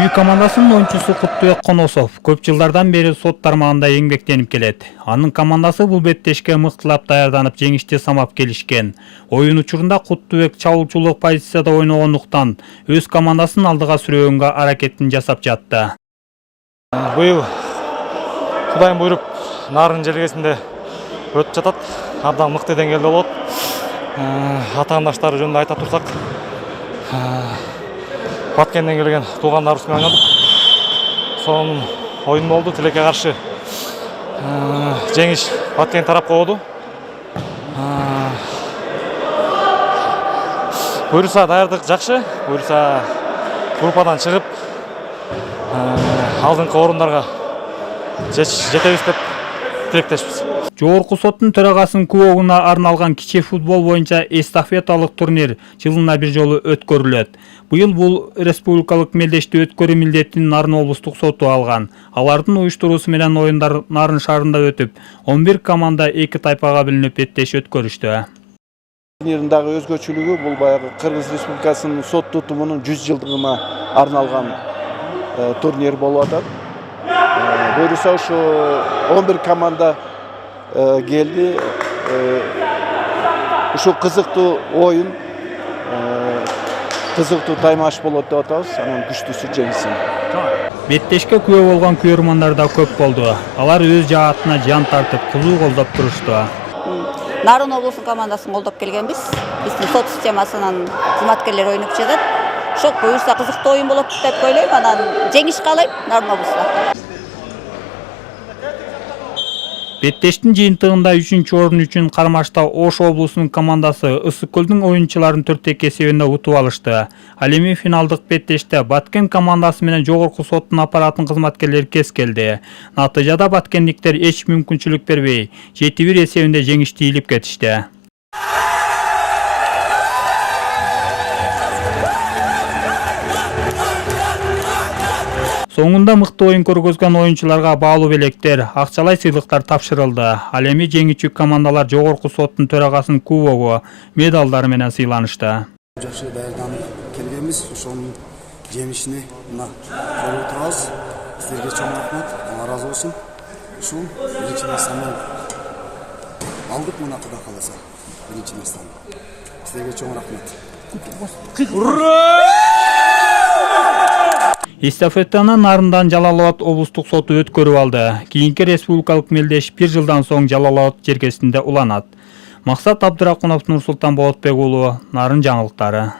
Чүй командасынын оюнчусу Куттубек Коносов көп жылдардан бери сот тармагында еңбектенип келет. Анын командасы бул беттешке мыктылап даярданып жеңишти самап келишкен. Оюн учурунда Куттубек чабуучулук позицияда ойногондуктан өз командасын алдыга сүрөөнгө аракетин жасап жатты. Быйыл Кудайым буйруп Нарын жергесинде өтүп жатат. Абдан мыкты деңгээлде болот. Атаандаштары жөнүндө айта турсак, Баткенден келген туугандарыбыз менен ойнадык. Сонун оюн болду. Тилекке каршы жеңиш Баткен тарапка болду. Буюрса даярдык жакшы. Буюрса группадан чыгып алдыңкы орундарга жетебиз деп тилектешпиз. Жогорку соттун төрагасынын күбөгүнө арналган кичи футбол боюнча эстафеталык турнир жылына бир жолу өткөрүлөт. Быйыл бул республикалык мелдешти өткөрүү милдетин Нарын облустук соту алган. Алардын уюштуруусу менен оюндар Нарын шаарында өтүп, 11 команда 2 тайпага бөлүнүп беттеш өткөрүштү. Турнирдагы өзгөчөлүгү бул баягы Кыргыз Республикасынын сот тутумунун 100 жылдыгына арналган турнир болуп атат. Буюрса ошо 11 команда келди. Ушул кызыктуу оюн, кызыктуу таймаш болот деп атабыз. Анан күчтүүсү жеңсин. Беттешке күбө болгон күйөрмандар да көп болду. Алар өз жаатына жан тартып, кызуу колдоп турушту. Нарын облусунун командасын колдоп келгенбиз. Биздин сот системасынын кызматкерлери ойноп жатат. Ошол буюрса кызыктуу оюн болот деп ойлойм. Анан жеңиш каалайм Нарын облусуна. Беттештин жыйынтыгында 3-чү орун үчүн Кармашта Ош облусунун командасы Ысык көлдүн оюнчуларын 4-2 эсебинде утуп алышты. Ал эми финалдык беттеште Баткен командасы менен жогорку соттун аппараттын кызматкерлери кес келди. Натыйжада баткендиктер эч мүмкүнчүлүк бербей, 7-1 эсебинде жеңишти ийилип кетишти. Соңунда мыкты оюн көргөзгөн оюнчуларга баалуу белектер, акчалай сыйлыктар тапшырылды. Ал эми жеңүүчү командалар жогорку соттун төрагасынын кубогу, медалдары менен сыйланышты. Жакшы даярданып келгенбиз, ошонун жемишине мына көрүп турабыз. Силерге чоң рахмат, ыраазы болсун. Ушул биринчи нерсени алдык, мына Кудай кааласа. Биринчи нерсени. Силерге чоң рахмат. Ура! Эстафетаны Нарындан Жалал Абад облустук соту өткөрүп алды. Кийинки республикалык мелдеш 1 жылдан соң Жалал Абад жергесинде уланат. Максат Абдыракунов, Нурсултан Болотбек уулу, Нарын жаңылыктары.